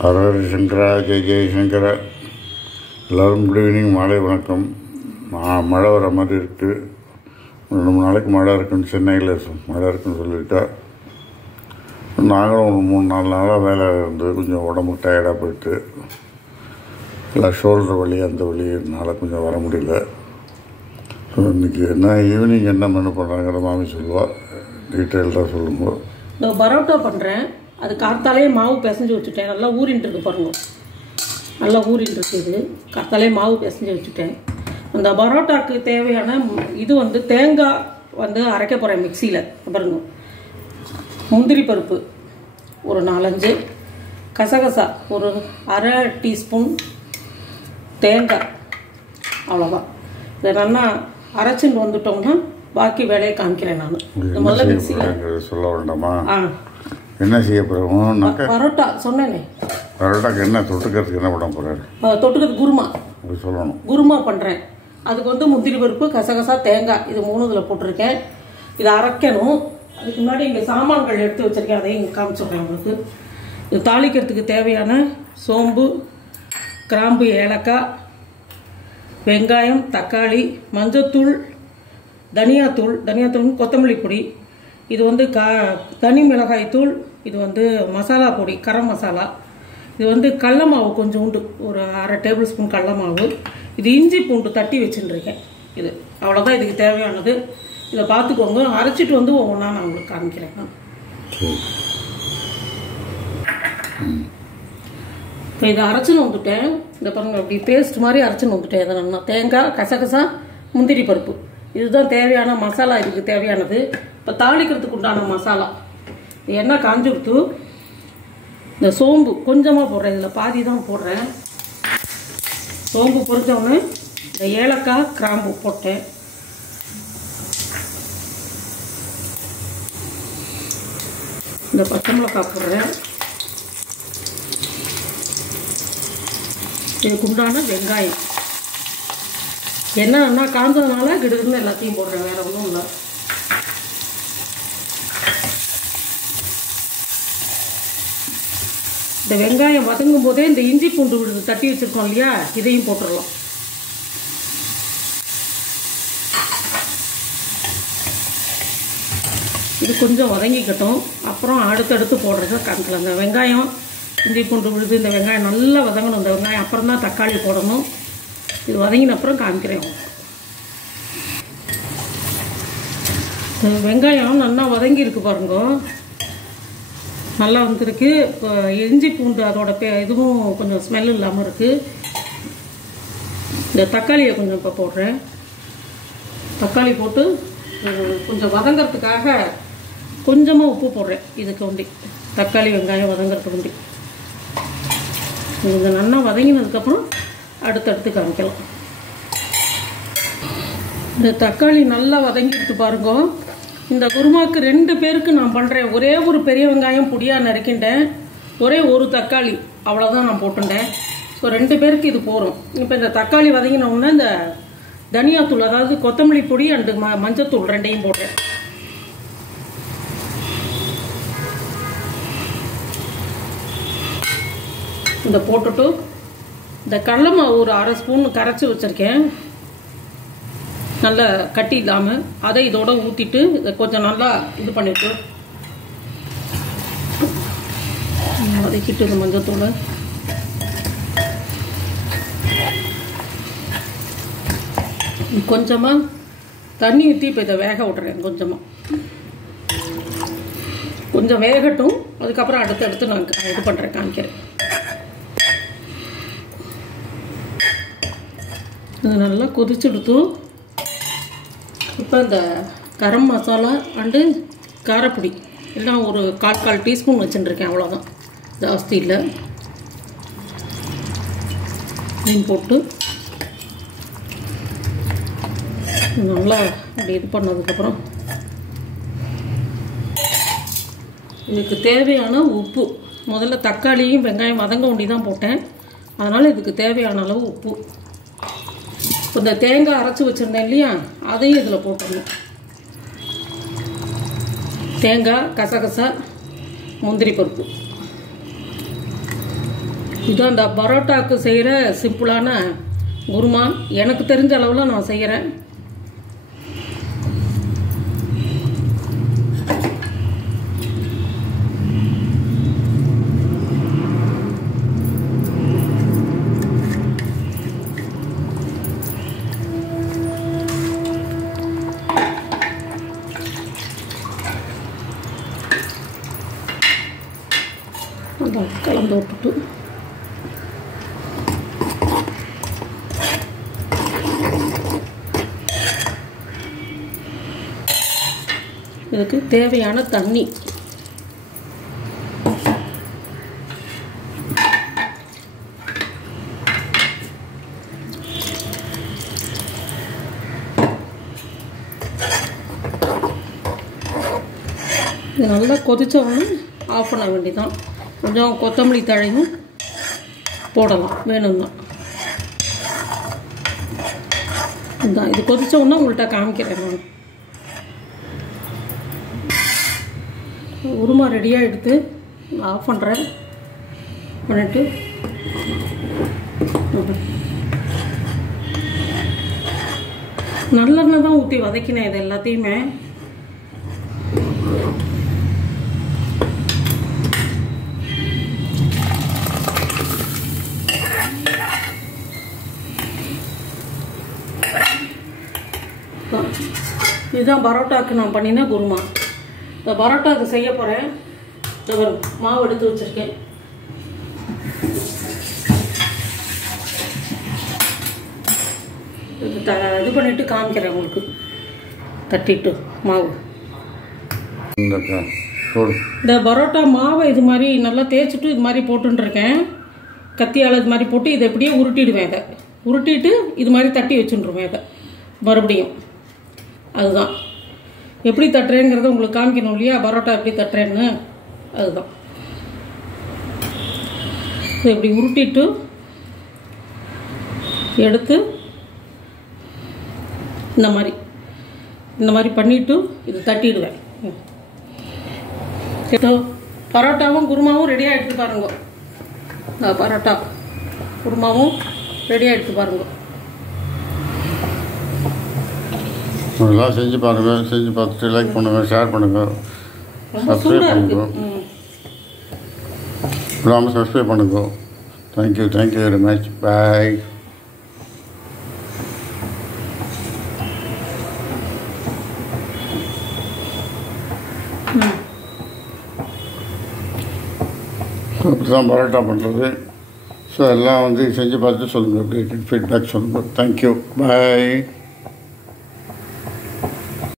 ஹரஹர சங்கரா, ஜெய ஜெயசங்கரா. எல்லோரும் good evening, மாலை வணக்கம். மழை வர மாதிரி இருக்குது. 2-3 நாளைக்கு மழை இருக்குன்னு சென்னையில் மழை இருக்குன்னு சொல்லியிருக்கா. நாங்களும் ஒரு 3-4 நாளாக வேலை இருந்து கொஞ்சம் உடம்பு டயர்டாக போயிட்டு எல்லாம் ஷோல்டர் வலி அந்த வலினால கொஞ்சம் வர முடியல. ஸோ இன்றைக்கி என்ன ஈவினிங் என்ன மெனு பண்ணுறாங்கிற மாமி சொல்லுவாள். டீட்டெயில்டாக சொல்லும்போது நான் பரோட்டா பண்ணுறேன். அது காத்தாலே மாவு பிசைஞ்சு வச்சுட்டேன். நல்லா ஊறின்ட்டு இருக்கு பாருங்க, நல்லா ஊறின்ட்டு இருக்குது. காத்தாலே மாவு பிசைஞ்சு வச்சுட்டேன். அந்த பரோட்டாவுக்கு தேவையான இது தேங்காய் அரைக்க போகிறேன் மிக்சியில். பாருங்க, முந்திரி பருப்பு ஒரு 4-5, கசகசா ஒரு அரை டீஸ்பூன், தேங்காய், அவ்வளோதான். இதை நல்லா அரைச்சிட்டு வந்துட்டோம்னா பாக்கி வேலையை காமிக்கிறேன் நான். முதல்ல மிக்சியில் சொல்ல வேண்டாமா? என்ன செய்ய போகிறோம்? பரோட்டா சொன்னேனே. பரோட்டாக்கு என்ன தொட்டுக்கிறதுக்கு என்ன பண்ண போகிறாரு? தொட்டுக்கிறதுக்கு குருமா சொல்லணும். குருமா பண்ணுறேன். அதுக்கு முந்திரி பருப்பு, கசகசா, தேங்காய் இது 3 இதில் போட்டிருக்கேன். இதை அரைக்கணும். அதுக்கு முன்னாடி இங்கே சாமான்கள் எடுத்து வச்சுருக்கேன், அதையும் இங்கே காமிச்சுடுறேன் உங்களுக்கு. இது தாளிக்கிறதுக்கு தேவையான சோம்பு, கிராம்பு, ஏலக்காய், வெங்காயம், தக்காளி, மஞ்சத்தூள், தனியாத்தூள், கொத்தமல்லி பொடி, இது தனி மிளகாய் தூள், இது மசாலா பொடி, கரம் மசாலா, இது கடல மாவு கொஞ்சோண்டு ஒரு அரை டேபிள் ஸ்பூன் கடல மாவு, இது இஞ்சி பூண்டு தட்டி வச்சுருக்கேன். இது அவ்வளோதான் இதுக்கு தேவையானது. இதை பார்த்துக்கோங்க. அரைச்சிட்டு ஒவ்வொன்றா நான் உங்களுக்கு காமிக்கிறேன். இப்போ இதை அரைச்சின்னு வந்துட்டேன். இந்த பாருங்க, அப்படி பேஸ்ட் மாதிரி அரைச்சின்னு வந்துட்டேன். இதை நான் தேங்காய், கசகசா, முந்திரி பருப்பு, இதுதான் தேவையான மசாலா. இதுக்கு தேவையானது. இப்போ தாளிக்கிறதுக்கு உண்டான மசாலா எண்ணெய் காஞ்சி கொடுத்து இந்த சோம்பு கொஞ்சமாக போடுறேன். இதில் பாதி தான் போடுறேன். சோம்பு பொரிச்சோடனே இந்த ஏலக்காய், கிராம்பு போட்டேன். இந்த பச்சை மிளகாய் போடுறேன். இதுக்கு உண்டான வெங்காயம், என்னன்னா காஞ்சதுனால கிடுகிடுன்னு எல்லாத்தையும் போடுறேன், வேற ஒன்றும் இல்லை. இந்த வெங்காயம் வதங்கும் போதே இந்த இஞ்சி பூண்டு விழுது தட்டி வச்சிருக்கோம் இல்லையா, இதையும் போட்டுடலாம். இது கொஞ்சம் வதங்கிக்கட்டும், அப்புறம் அடுத்தடுத்து போடுறத காமிக்கலாம். இந்த வெங்காயம், இஞ்சி பூண்டு விழுது, இந்த வெங்காயம் நல்லா வதங்கணும். இந்த வெங்காயம் அப்புறம் தான் தக்காளி போடணும். இது வதங்கின அப்புறம் காமிக்கிறேன். வெங்காயம் நல்லா வதங்கி இருக்கு பாருங்க, நல்லா வந்துருக்கு. இப்போ இஞ்சி பூண்டு அதோட இதுவும் கொஞ்சம் ஸ்மெல் இல்லாமல் இருக்குது. இந்த தக்காளியை கொஞ்சம் இப்போ போடுறேன். தக்காளி போட்டு கொஞ்சம் வதங்கிறதுக்காக கொஞ்சமாக உப்பு போடுறேன். இதுக்கு தக்காளி வெங்காயம் வதங்கிறதுக்கு இது நல்லா வதங்கினதுக்கப்புறம் அடுத்தடுத்து காமிக்கலாம். இந்த தக்காளி நல்லா வதங்கிட்டு பாருங்க. இந்த குருமாவுக்கு 2 பேருக்கு நான் பண்ணுறேன். ஒரே ஒரு பெரிய வெங்காயம் பொடியாக நறுக்கின்றேன், ஒரே ஒரு தக்காளி, அவ்வளோதான் நான் போட்டுட்டேன். ஸோ 2 பேருக்கு இது போகிறோம். இப்போ இந்த தக்காளி வதங்கினோடனே இந்த தனியாத்தூள், அதாவது கொத்தமல்லி பொடி அண்டு மஞ்சத்தூள் 2ஐயும் போடுறேன். இந்த போட்டுட்டு இந்த கடலை மாவு ஒரு அரை ஸ்பூன் கரைச்சி வச்சுருக்கேன், நல்லா கட்டி இல்லாமல், அதை இதோட ஊற்றிட்டு இதை கொஞ்சம் நல்லா இது பண்ணிவிட்டு வதக்கிட்டு இந்த மஞ்சத்தூளை கொஞ்சமாக தண்ணி ஊற்றி இப்போ இதை வேக விட்றேன். கொஞ்சம் வேகட்டும், அதுக்கப்புறம் அடுத்தடுத்து நான் இது பண்ணுறேன், காமிக்கிறேன். இது நல்லா கொதிச்சுடுத்து. இப்போ இந்த கரம் மசாலா அண்டு காரப்பொடி எல்லாம் ஒரு 1/4 டீஸ்பூன் வச்சுட்டுருக்கேன், அவ்வளோதான், ஜாஸ்தி இல்லை. மீன் போட்டு நல்லா அப்படி இது பண்ணதுக்கப்புறம் இதுக்கு தேவையான உப்பு, முதல்ல தக்காளியும் வெங்காயம் வதங்க ஒண்டி தான் போட்டேன், அதனால் இதுக்கு தேவையான அளவு உப்பு. இப்போ இந்த தேங்காய் அரைச்சி வச்சுருந்தேன் இல்லையா, அதையும் இதில் போட்டுடணும். தேங்காய், கசகசா, முந்திரி பருப்பு இதுதான் இந்த பரோட்டாவுக்கு செய்கிற சிம்பிளான குருமா. எனக்கு தெரிஞ்ச அளவில் நான் செய்கிறேன். கலந்து விட்டுட்டு இதுக்கு தேவையான தண்ணி இது நல்லா கொதிச்சவொன்னே ஆஃப் பண்ண வேண்டியதான். கொஞ்சம் கொத்தமல்லி தழையும் போடலாம் வேணும்னா. இதுதான் இது கொதிச்ச உடனே உங்கள்கிட்ட காமிக்கிறேன் நான். உருமா ரெடியாக எடுத்து ஆஃப் பண்ணுறேன். பண்ணிட்டு நல்லெண்ணெய் தான் ஊற்றி வதக்கினேன் இது எல்லாத்தையுமே. இதுதான் பரோட்டாவுக்கு நான் பண்ணின குருமா. இந்த பரோட்டாவுக்கு செய்ய போகிறேன். மாவு எடுத்து வச்சுருக்கேன். இது பண்ணிட்டு காமிக்கிறேன் உங்களுக்கு. தட்டிட்டு மாவு இந்த பரோட்டா மாவை இது மாதிரி நல்லா தேய்ச்சிட்டு இது மாதிரி போட்டுருக்கேன். கத்தியால் இது மாதிரி போட்டு இதை எப்படியே உருட்டிடுவேன். இதை உருட்டிட்டு இது மாதிரி தட்டி வச்சுருவேன். இதை மறுபடியும் அதுதான் எப்படி தட்டுறேங்கிறத உங்களுக்கு காமிக்கணும் இல்லையா, பரோட்டா எப்படி தட்டுறேன்னு. அதுதான் இப்படி உருட்டிட்டு எடுத்து இந்த மாதிரி பண்ணிவிட்டு இது தட்டிடுவேன். பரோட்டாவும் குருமாவும் ரெடியாக எடுத்து பாருங்க. பரோட்டா குருமாவும் ரெடியாக எடுத்து பாருங்க. இதெல்லாம் செஞ்சு பாருங்கள். செஞ்சு பார்த்துட்டு லைக் பண்ணுங்கள், ஷேர் பண்ணுங்கள், சப்ஸ்கிரைப் பண்ணுங்கள். விடாமல் சப்ஸ்கிரைப் பண்ணுங்க. Thank you very much. பாய். அப்படி தான் பரோட்டா பண்ணுறது. ஸோ எல்லாம் வந்து செஞ்சு பார்த்துட்டு சொல்லுங்கள். எப்படி ஃபீட்பேக் சொல்லுங்கள். தேங்க்யூ. பாய்.